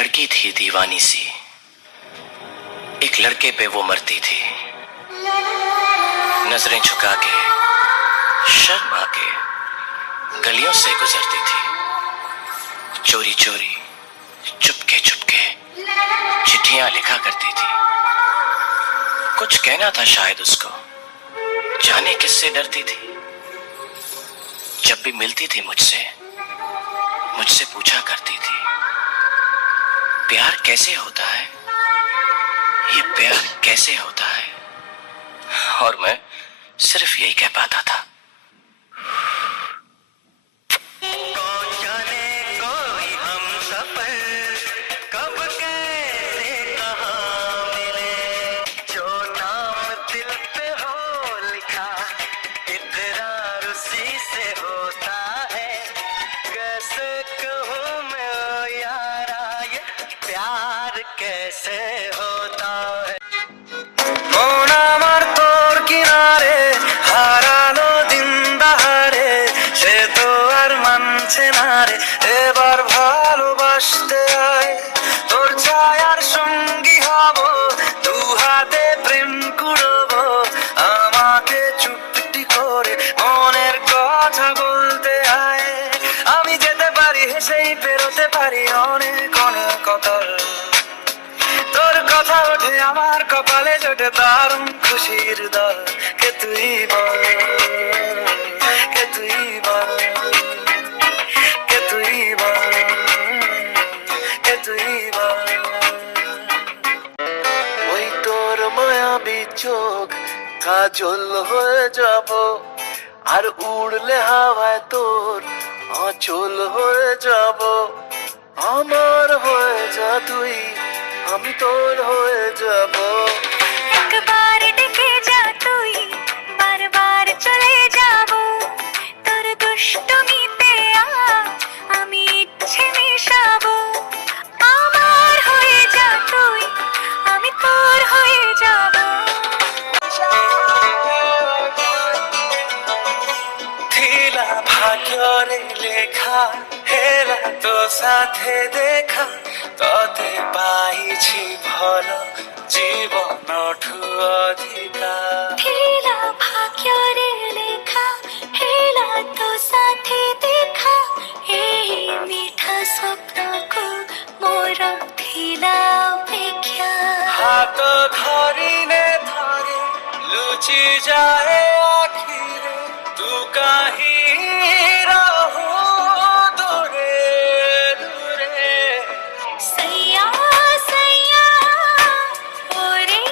लड़की थी दीवानी सी, एक लड़के पे वो मरती थी। नजरें झुका के शर्मा के गलियों से गुजरती थी। चोरी चोरी चुपके चुपके चिट्ठियां लिखा करती थी। कुछ कहना था शायद उसको, जाने किससे डरती थी। जब भी मिलती थी मुझसे पूछा करती थी, प्यार कैसे होता है, ये प्यार कैसे होता है। और मैं सिर्फ यही कह पाता था, कैसे होता है। মন আমার তোর কিনারে হারালো দিন দাহারে, সে তো আর মানছে না রে, এবার ভালোবাসতে আয়। তোর ছায়ার সঙ্গী হব, দু হাতে প্রেম কুড়বো, আমাকে চুপটি করে মনের কথা বলতে আয়। আমি যেতে পারি হেসেই পেরোতে পারি অনেক অনেক কথা। তোর কথা ওঠে আমার কপালে জোটে দারুণ খুশির দল। কে তুই বল, কে তুই বল, কে তুই বল, কে তুই বল। ওই তোর মায়াবী চোখ কাজল হয়ে যাব, আর উড়লে হাওয়ায় তোর আঁচল হয়ে যাব। আমার হয়ে যা তুই, আমি তোর হয়ে যাব। একবার ডেকে যা তুই, বারবার চলে যাব। তোর দুষ্টুমিতে আমি ইচ্ছে মিশাবো। আমার হয়ে যা তুই, আমি তোর হয়ে যাব। ଥିଲା ଭାଗ୍ୟରେ ଲେଖା, ହେଲା ତୋ ସାଥେ ଦେଖା, ତତେ ପାଇଛି ଭଲ ଜୀବନଠୁ ଅଧିକା। ଥିଲା ଭାଗ୍ୟରେ ଲେଖା, ହେଲା ତୋ ସାଥେ ଦେଖା, ଏହି ମିଠା ସ୍ୱପ୍ନକୁ ମୋର ଥିଲା ଅପେକ୍ଷା। ହାତ ଧରିଲେ ଥରେ ଲୁଚି ଯାଏ ଆଖିରେ, ତୁ କାହିଁ ରହୁ ଦୂରେ ଦୂରେ। सैया सैया ओ रे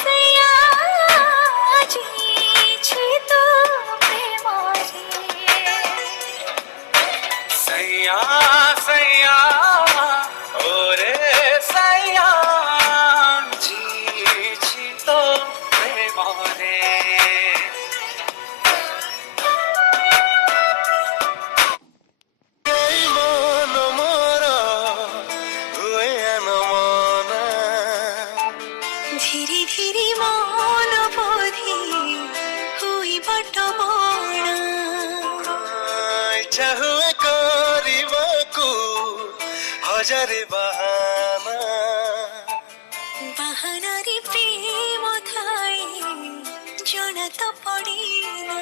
सैया, जीछि तो प्रेमरे। सैया सैया ओरे सैया, जीछि तो प्रेमरे। এই মন মোর হুয়ে নমনা, ধীরে ধীরে মন বোধি হুই বট বড়। ইচ্ছা হুয়ে করিবাকু হজারে বাহানা। বাহানারে প্রেম থাই জনা তো পড়ি না।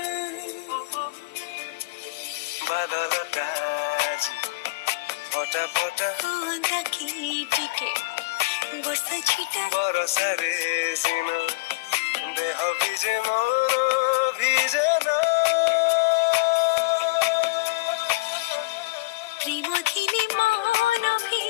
বাদলটা আজি ফটা ফটা ডাকি টিকে বর্ষা ছিটা, বরসারে সিন দেহ ভিজে মন ভিজে না। প্রেম ধিনে মন ভি